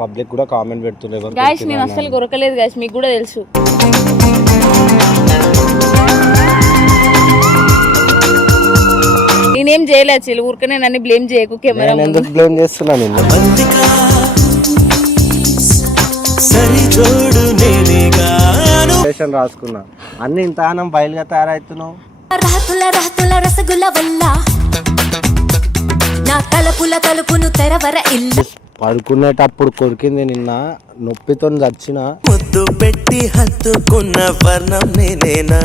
Public కూడా comment పెడుతున్నారు guys నేను అసలు కొరకలేదు గాయ్స్, మీకు కూడా తెలుసు. నేనేం చేయలేదు చెల్లి, ఊరికనే నన్ను బ్లేమ్ చేయకు. కెమెరా ఎందుకు బ్లేమ్ చేస్తున్నా నిన్ను? రాసుకున్నా అన్ని ఇంతగానం బయలుగా తయారవుతున్నావు. పడుకునేటప్పుడు కొరికింది నిన్న, నొప్పితో చచ్చిన. ముద్దు పెట్టి హత్తుకున్న వర్ణం నేనేనా?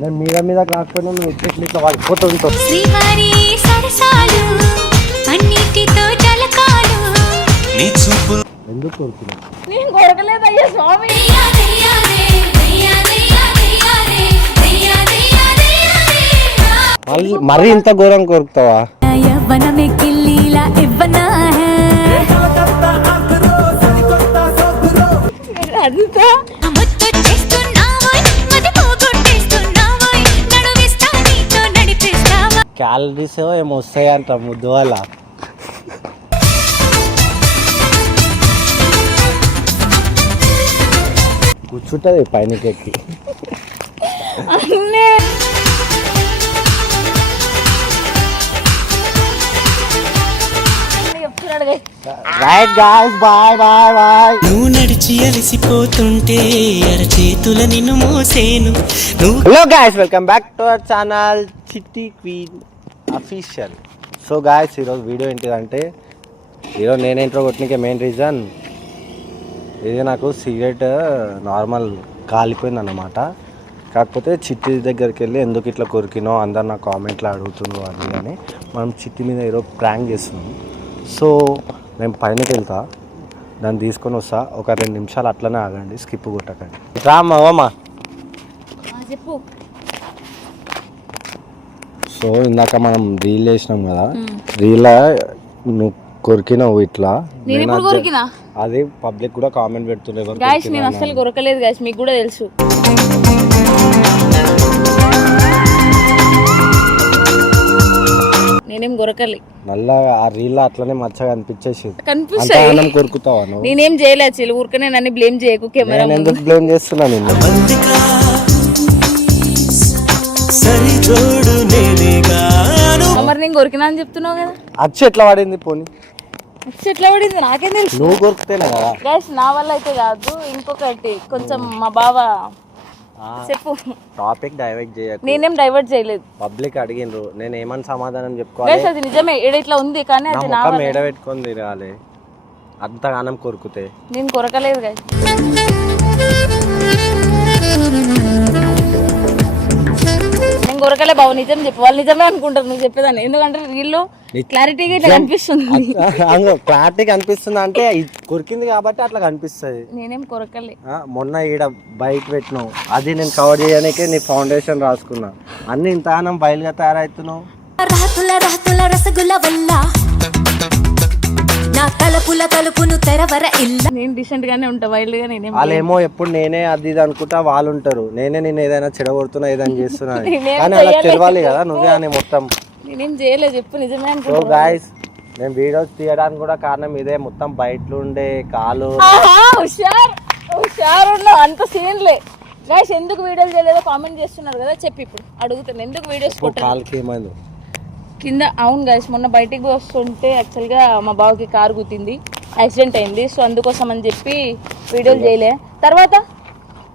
నేను మీద మీద కాకపోయినా నువ్వు వచ్చేసి ఇట్లా పడిపోతుంటావు. ఎందుకు కొరుకున్నావు? నేను కొరకలేదు అయ్యా స్వామి. మరి ఇంత ఘోరం కొరుకుతావా? అంతా క్యాలరీస్ ఏమో వస్తాయంట ముద్దు వల్ల. కూర్చుంటది పైనకి ఎక్కి. Right guys, bye bye bye. నువ్వు నడిచి అలసిపోతుంటే అరచేతుల నిన్ను మోసేను. Hello guys, welcome back to our channel Chitti Queen Official. So guys, ఈరోజు వీడియో ఏంటిదంటే, ఈరోజు నేను ఇంట్రో కొట్టడానికి మెయిన్ రీజన్ ఇది, నాకు సిగరెట్ నార్మల్ కాలిపోయింది అన్నమాట. కాకపోతే చిట్టి దగ్గరికి వెళ్ళి ఎందుకు ఇట్లా కొరికినో అందరు నా కామెంట్లో అడుగుతున్నారు అది అని. మనం చిట్టి మీద ఈరోజు ప్రాంక్ చేస్తున్నాం. సో నేను పైనకి వెళ్తా, దాన్ని తీసుకొని వస్తా. ఒక 2 నిమిషాలు అట్లనే ఆగండి, స్కిప్ కొట్టకండి. రామ్మా ఓమా చెప్పు. సో ఇందాక మనం రీల్ చేసినాం కదా, రీల్ నువ్వు కొరికినావు ఇట్లా. అది పబ్లిక్ కూడా కామెంట్ పెడుతున్నారు. గాయ్స్ నేను అసలు కొరకలేదు గాయ్స్, మీకు కూడా తెలుసు. నేనేం కొరకలే. నల్ల ఆ రీల్ అట్లనే మచ్చగా కనిపించేసి కొరుకుతావా నువ్వు? నేనేం చేయలేదు చెల్లి, ఊరికనే నన్ను బ్లేమ్ చేయకు. కెమెరా ఎందుకు బ్లేమ్ చేస్తున్నా నిన్ను? మరి నేను కొరికినా అని చెప్తున్నావు కదా. అచ్చు ఎట్లా పడింది? పోనీ అచ్చు ఎట్లా పడింది నాకేం తెలుసు. నువ్వు కొరికితేనే కదా. గాయ్స్ నా వల్ల అయితే కాదు, ఇంకొకటి కొంచెం మా బావ. చెప్పు. టాపిక్ డైవర్ట్ చేయకు. నేనేం డైవర్ట్ చేయలేదు. పబ్లిక్ అడిగినరు, నేను ఏమని సమాధానం చెప్పుకోవాలి? గాయ్స్ అది నిజమే, ఇట్లా ఉంది కానీ అది నా వల్ల. ఏడ పెట్టుకొని తిరగాలి అంతగానం కొరుకుతే. నేను కొరకలేదు గాయ్స్. నేను కొరకలే బాబు, నిజం చెప్పు. వాళ్ళు నిజమే అనుకుంటారు నువ్వు చెప్పేదాన్ని, ఎందుకంటే రీల్లో క్లారిటీగా ఇట్లా కనిపిస్తుంది. క్లారిటీ కనిపిస్తుంది అంటే కొరికింది కాబట్టి అట్లా కనిపిస్తుంది. నేనేం కొరకలే. మొన్న ఈడ బయట పెట్టినావు, అది నేను కవర్ చేయడానికే నీ ఫౌండేషన్ రాసుకున్నా. అన్ని ఇంతగానం బయలుగా తయారవుతున్నావు. నేను డిసెంట్ గానే ఉంటా, వైల్డ్ గా. నేనేం వాళ్ళేమో ఎప్పుడు నేనే అది ఇది అనుకుంటా వాళ్ళు ఉంటారు, నేనే నేను ఏదైనా చెడగొడుతున్నా ఏదైనా చేస్తున్నా కానీ అలా తెలవాలి కదా నువ్వే అని మొత్తం. నేనేం చేయలేదు, చెప్పు నిజమే అనుకో. సో గాయ్స్, నేను వీడియోస్ తీయడానికి కూడా కారణం ఇదే. మొత్తం బయట ఉండే కాలు హుషారు అంత సీన్లే. గాయ్స్ ఎందుకు వీడియోలు చేయలేదో కామెంట్ చేస్తున్నారు కదా, చెప్పి ఇప్పుడు అడుగుతాను. ఎందుకు వీడియోస్ కాలుకి ఏమైంది కింద? అవును గాయ్స్, మొన్న బయటికి వస్తుంటే యాక్చువల్గా మా బావకి కారు గుద్దింది, యాక్సిడెంట్ అయింది. సో అందుకోసం అని చెప్పి వీడియోలు చేయలే.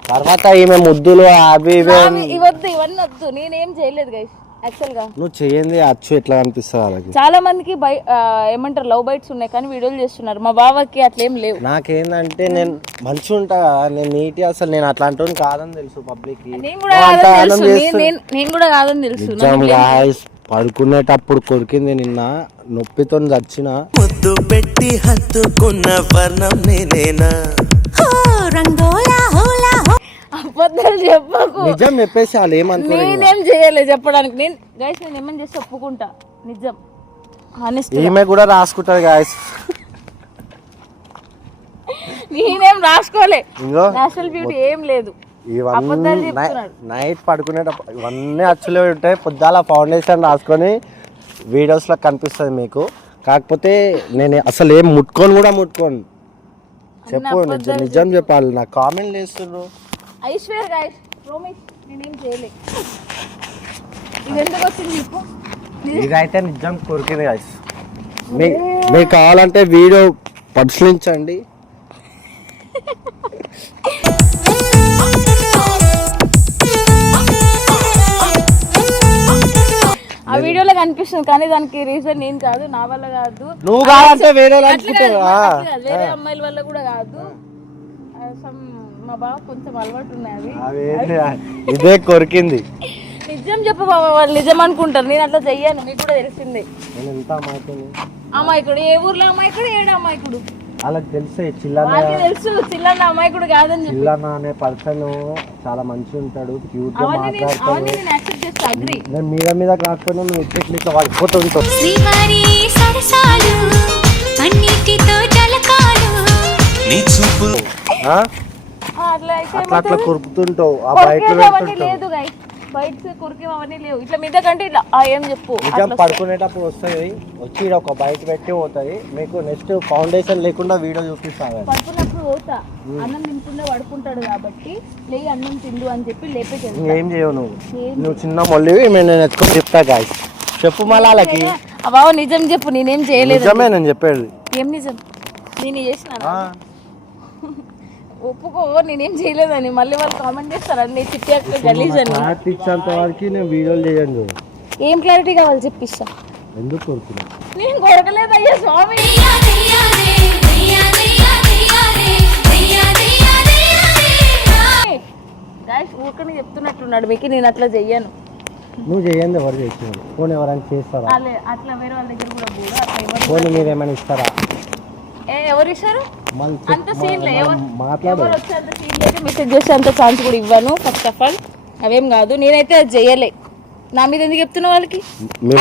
తర్వాత ఈమె ముద్దులు అవి ఇవద్దు, ఇవన్నీ వద్దు. నేనేం చేయలేదు గైస్. యాక్చువల్గా నువ్వు చేయండి అచ్చు ఎట్లా అనిపిస్తుంది వాళ్ళకి. చాలా మందికి ఏమంటారు లవ్ బైట్స్ ఉన్నాయి కానీ వీడియోలు చేస్తున్నారు. మా బావకి అట్లేం లేవు. నాకేందంటే నేను మంచిగా ఉంటా, నేను నీట్, అసలు నేను అట్లాంటి కాదని తెలుసు పబ్లిక్. నేను కూడా కాదని తెలుసు. పడుకునేటప్పుడు కొరికింది నిన్న, నొప్పితో చచ్చిన. ముద్దు పెట్టి హత్తుకున్న వర్ణం నేనేనా? అబద్ధాలు చెప్పకు, నిజం చెప్పేసి వాళ్ళు ఏమనుకో. నేనేం చేయలేదు చెప్పడానికి. నేను గైస్ నేను ఏమని చేస్తే ఒప్పుకుంటా, నిజం. ఈమె కూడా రాసుకుంటారు గాయస్. నేనేం రాసుకోలే, నేషనల్ బ్యూటీ ఏం లేదు. నైట్ పడుకునేటప్పుడు ఇవన్నీ అచ్చులే ఉంటాయి. పొద్దుల ఫౌండేషన్ రాసుకొని వీడియోస్లో కనిపిస్తుంది మీకు. కాకపోతే నేను అసలు ఏం ముట్టుకోను. చెప్పు, నిజం చెప్పాలి. నాకు కామెంట్ చేస్తున్నారు. ఐశ్వర్య గైస్ ప్రామిస్ నేనేం చేయలే. ఇది ఎందుకు వచ్చింది చెప్పు. ఇదైతే నిజం కొరికింది గైస్. మీకు కావాలంటే వీడియో పరిశీలించండి. ఆ వీడియోలో కనిపిస్తుంది కానీ దానికి రీజన్ నేను కాదు, నా వల్ల కాదు. నువ్వు కాదంటే వేరే వేరే అమ్మాయిల వల్ల కూడా కాదు. మా బావ కొంచెం అలవాటు ఉన్నాయి. ఇదే కొరికింది. నిజం చెప్పు బాబా, వాళ్ళు నిజం అనుకుంటారు. నేను అట్లా చెయ్యాను, మీకు కూడా తెలిసిందే. అమాయకుడు ఏ ఊర్లో అమాయకుడు, ఏడు అమాయకుడు వాళ్ళకి తెలిసే. తెలుసు చిల్లన్న అమాయకుడు కాదని చెప్పి. చిల్లన్న అనే పర్సన్ చాలా మంచిగా ఉంటాడు, క్యూట్ గా మాట్లాడతాడు. నేను మీద కాకపోయినా నువ్వు ఇట్లా పడిపోతూ ఉంటావు. అట్లా కొరుకుతుంటావు. ఆ బయట లేదు బయట కొరికి అవన్నీ లేవు. ఇట్లా మీద కంటే ఇట్లా ఏం చెప్పు. నిజం పడుకునేటప్పుడు వస్తాయి, వచ్చి ఒక బయట పెట్టి పోతుంది. మీకు నెక్స్ట్ ఫౌండేషన్ లేకుండా వీడియో చూపిస్తాను. పడుకున్నప్పుడు పోతా, అన్నం తింటుండే పడుకుంటాడు కాబట్టి లేయి అన్నం తిండు అని చెప్పి లేపే. ఏం చేయవు నువ్వు చిన్న మొల్లి. నేను ఎత్తుకొని చెప్తా గాయస్. చెప్పు మళ్ళీ వాళ్ళకి. బావ నిజం చెప్పు, నేనేం చేయలేదు. నిజమే నేను చెప్పేది. ఏం నిజం? నేను చేసిన ఒప్పుకో, నేనేం చేయలేదని. మళ్ళీ వాళ్ళు కామెంట్ చేస్తారు అన్ని చిట్టి గలీజ్ అని. నేను వీడియోలు చేయండి. ఏం క్లారిటీ కావాలి చెప్పిస్తా. ఎందుకు కొడుకున్నా? నేను కొడకలేదు అయ్యా స్వామి. ఊరికని చెప్తున్నట్టున్నాడు మీకు. నేను అట్లా చెయ్యను. నువ్వు చేయండి. ఎవరు చేస్తున్నారు? ఫోన్ ఎవరైనా చేస్తారా? అట్లా వేరే వాళ్ళ దగ్గర కూడా ఫోన్ మీరు ఏమైనా ఇస్తారా? ఎవరు ఇస్తారు? అంత సీన్ లేదు. మాట్లాడు. మెసేజ్ చేస్తే అంత ఛాన్స్ కూడా ఇవ్వను. ఫస్ట్ ఆఫ్ ఆల్ అవేం కాదు. నేనైతే అది చేయలే. నా మీద ఎందుకు చెప్తున్నా వాళ్ళకి?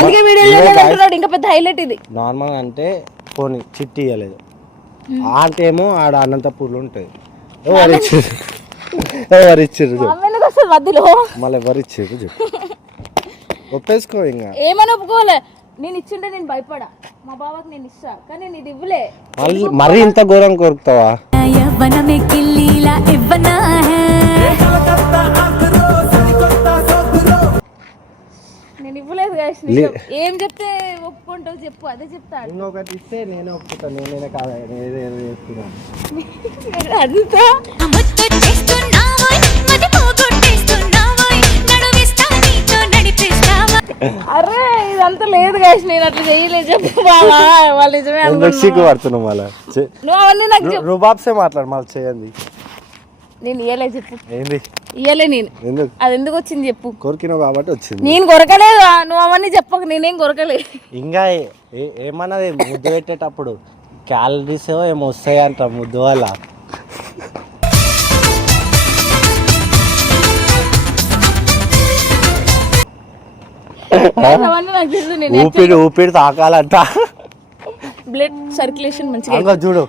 అందుకే వీడియో అంటున్నాడు. ఇంకా పెద్ద హైలైట్ ఇది. నార్మల్ అంటే ఫోన్ చిట్టి ఇవ్వలేదు అంటే ఏమో ఆడ అనంతపూర్లో ఉంటుంది. ఎవరిచ్చారు మధ్యలో మళ్ళీ ఎవరిచ్చారు చెప్పు. ఒప్పేసుకో. ఇంకా ఏమని ఒప్పుకోలే. నేను ఇచ్చిండే నేను భయపడా. మా బావకి నేను ఇస్తా కానీ నేను ఇది ఇవ్వలే. మరి ఇంత ఘోరం కొరుకుతావా? నేను ఇవ్వలేదు. ఏం చెప్తే ఒప్పుకుంటావు చెప్పు, అదే చెప్తా. ఇంకొకటి ఇస్తే నేనే ఒప్పుకుంటాను. నేనే కాదు ఏదో చేస్తున్నాను. అంతా అరే ఇదంతా లేదు గాయస్. నేను అట్లా చేయలేదు చెప్పు బావా. వాళ్ళు నిజమే సిగ్గుపడుతున్నాం. మళ్ళీ నువ్వు అవన్నీ నాకు రుబాబ్సే మాట్లాడు. మళ్ళీ చేయండి. నేను ఇయ్యలే చెప్పు. ఏంది ఇయ్యలే నేను. అది ఎందుకు వచ్చింది చెప్పు. కొరికినావు కాబట్టి వచ్చింది. నేను కొరకలేదు. నువ్వు అవన్నీ చెప్పకు. నేనేం కొరకలే. ఇంకా ఏమన్నది ముద్దు పెట్టేటప్పుడు క్యాలరీస్ ఏమో వస్తాయంట ముద్దు వల్ల. ఊపిరి తాకాలంట. బ్లడ్ సర్క్యులేషన్ మంచిగా చూడు.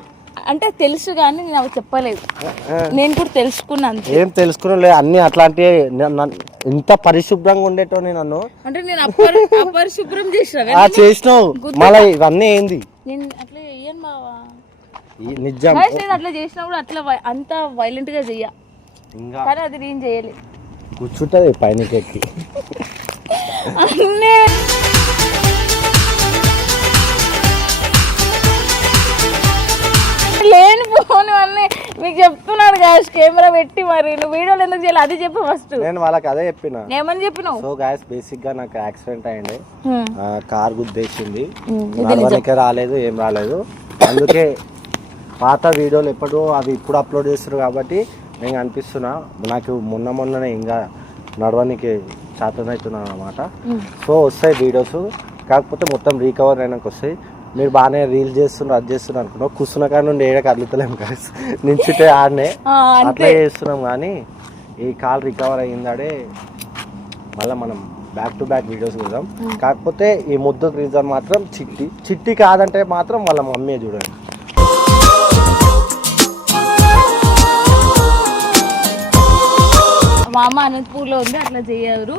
అంటే తెలుసు కానీ నేను అవి చెప్పలేదు. నేను కూడా తెలుసుకున్నాను. ఏం తెలుసుకున్నా అన్ని అట్లాంటివి. ఇంత పరిశుభ్రంగా ఉండేటో నన్ను అంటే నేను అపరిశుభ్రం చేసినావు. మళ్ళీ ఇవన్నీ ఏంది? నేను అట్లా చెయ్యను బావా. నిజం నేను అట్లా చేసినప్పుడు అట్లా అంత వైలెంట్ గా చెయ్య. కానీ అది నేను చేయలేదు. కూర్చుంటది పైనకి ఎక్కి. లేని ఫోన్ అన్నీ మీకు చెప్తున్నాడు గాయస్. కెమెరా పెట్టి మరి నువ్వు వీడియోలు ఎందుకు చేయాలి అది చెప్పు ఫస్ట్. నేను వాళ్ళకి అదే చెప్పిన. ఏమని చెప్పినావు? సో గాయస్ బేసిక్ గా నాకు యాక్సిడెంట్ అయ్యింది. కార్ గుద్దేసింది. నడవడానికి రాలేదు, ఏం రాలేదు. అందుకే పాత వీడియోలు ఎప్పుడో అవి ఇప్పుడు అప్లోడ్ చేస్తారు కాబట్టి నేను అనిపిస్తున్నా. నాకు మొన్ననే ఇంకా నడవడానికి చేతనవుతున్నాను అనమాట. సో వస్తాయి వీడియోస్. కాకపోతే మొత్తం రీకవర్ అయినాక వస్తాయి. మీరు బాగానే రీల్ చేస్తున్నారు, అది చేస్తున్నారు అనుకున్నావు. కూర్చున్న కాడ నుండి ఏడ కదులుతలేము కదా. నించుంటే ఆడనే అట్లా చేస్తున్నాం. కానీ ఈ కాల్ రికవర్ అయ్యిందాడే మళ్ళీ మనం బ్యాక్ టు బ్యాక్ వీడియోస్ చూద్దాం. కాకపోతే ఈ ముద్దుకు రీజన్ మాత్రం చిట్టి కాదంటే మాత్రం వాళ్ళ మమ్మీ చూడండి. మా అమ్మ అనంతపూర్లో ఉంది. అట్లా చేయరు.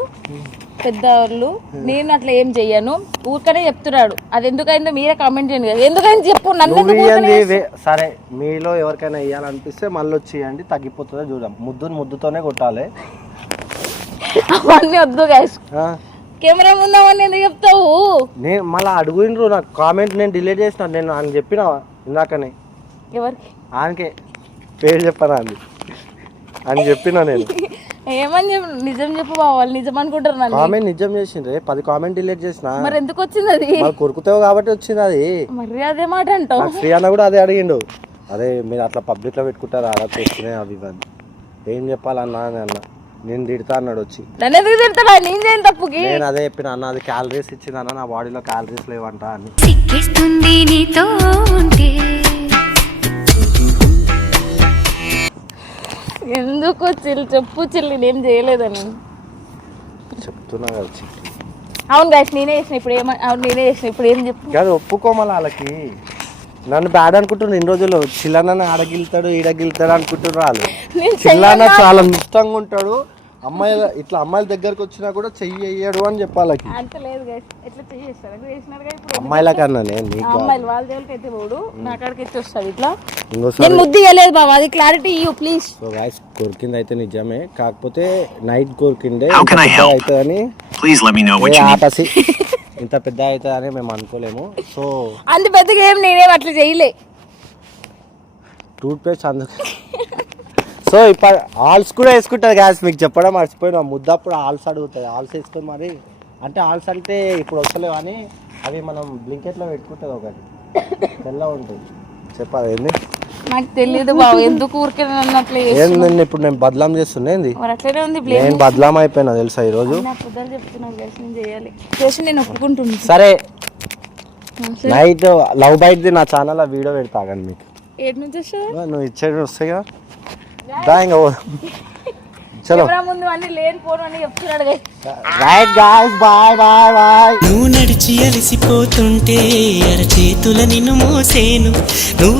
పెద్దవాళ్ళు, నేను అట్లా ఏం చెయ్యను, ఊరికనే చెప్తున్నాడు. అది ఎందుకైందో మీరే కామెంట్ చేయండి కదా, ఎందుకని చెప్పు. నన్ను నువ్వు ఎందుకు ఊరికనే ఇయ్యండి సరే, మీలో ఎవరికైనా ఇయ్యాలనిపిస్తే మళ్ళీ వచ్చి ఇవ్వండి, తగ్గిపోతుందో చూద్దాం. ముద్దుతోనే కొట్టాలి. అవన్నీ వద్దు గైస్, ఆ? కెమెరా ముందు అవన్నీ ఎందుకు చెప్తావు? నేను మళ్ళీ అడుగుండ్రు నాకు కామెంట్, నేను డిలీట్ చేసిన. నేను ఆయన చెప్పిన ఇందాకనే, ఎవరికి ఆయనకే పేరు చెప్పనా అండి అని చెప్పిన. నేను ఏమని చెప్పు, నిజం చెప్పు బావ, వాళ్ళు నిజం అనుకుంటారు నన్ను. కామెంట్ నిజం చేసిండ్రే, 10 కామెంట్ డిలీట్ చేసిన. మరి ఎందుకు వచ్చింది అది? వాళ్ళు కొరుకుతావు కాబట్టి వచ్చింది అది. మరి అదే మాట అంటావు. నాకు శ్రీ అన్న కూడా అదే అడిగిండు, అదే మీరు అట్లా పబ్లిక్ లో పెట్టుకుంటారు అలా చేసుకునే అవి ఇవన్నీ ఏం చెప్పాలన్నా అని అన్న. నేను తిడతా అన్నాడు వచ్చి. నన్ను ఎందుకు తిడతాడా? నేను చేయను తప్పుకి. నేను అదే చెప్పిన అన్న, అది క్యాలరీస్ ఇచ్చింది అన్న, నా బాడీలో క్యాలరీస్ లేవంట అని. సిక్కిస్తుంది నీతో ఉంటే ఎందుకు చెప్పు చెల్లి, నేను చేయలేదని. చెప్తున్నా కదా చిట్టి. అవును గైస్, నేనే చేసిన ఇప్పుడు నేనే చేసిన ఇప్పుడు ఏం చెప్పు. కాదు ఒప్పుకోమల వాళ్ళకి. నన్ను బ్యాడ్ అనుకుంటున్నారు ఇన్ని రోజులు. చిల్లన్న ఆడగిలుతాడు ఈడగిలుతాడు అనుకుంటున్నారు వాళ్ళు. నేను చిల్లన్న చాలా నిష్టంగా ఉంటాడు, అమ్మాయిల దగ్గరకు వచ్చినా కూడా చెయ్యి వేయడు అని చెప్పాలకి. అంత లేదు గైస్, ఎట్లా చేసేస్తారు చేసినారుగా. ఇప్పుడు అమ్మాయిల కన్నా నేను నీకు అమ్మాయిలు వాళ్ళ దేవులకి అయితే పోడు, నా కాడికి అయితే వస్తాడు ఇట్లా. ఇంకోసారి నేను ముద్దు ఇవ్వలేదు బాబా, అది క్లారిటీ ఇవ్వు ప్లీజ్. సో గాయ్స్, కొరికింది అయితే నిజమే, కాకపోతే నైట్ కొరికిండే అవుతుందని ఆటసి ఇంత పెద్ద అవుతుందని మేము అనుకోలేము. సో అంత పెద్దగా ఏం నేనేం అట్లా చేయలే. టూత్ పేస్ట్ అందుకు. సో ఇప్పుడు ఆల్స్ కూడా వేసుకుంటుంది గ్యాస్, మీకు చెప్పడం మర్చిపోయినా. ముద్దప్పుడు ఆల్స్ అడుగుతుంది, ఆల్స్ వేసుకొని మరి. అంటే ఆల్స్ అంటే ఇప్పుడు వస్తలేవు కానీ అవి మనం బ్లింకెట్లో పెట్టుకుంటుంది, ఒకటి తెల్ల ఉంటుంది. చెప్పాలి ఏంది నాకు తెలియదు బాబు, ఎందుకు ఊరికే నన్ను అట్లా ఏంది ఇప్పుడు నేను బదలాం చేస్తున్నా ఏంది? మరి అట్లనే ఉంది. నేను బదలాం అయిపోయినా తెలుసా ఈరోజు. నా పొద్దులు చెప్తున్నాను గైస్, నేను చేయాలి చేసి నేను ఒప్పుకుంటున్నాను. సరే నైట్ లవ్ బైట్ది నా ఛానల్ వీడియో పెడతా కానీ మీకు. ఏడు నుంచి వస్తుంది నువ్వు ఇచ్చేది వస్తాయిగా దా ఇంకా చలో. కెమెరా ముందు అన్ని లేని ఫోన్ అని చెప్తున్నాడు guys. Right guys, bye bye bye. నువ్వు నడిచి అలసిపోతుంటే అరచేతుల నిన్ను మోసేను. నువ్వు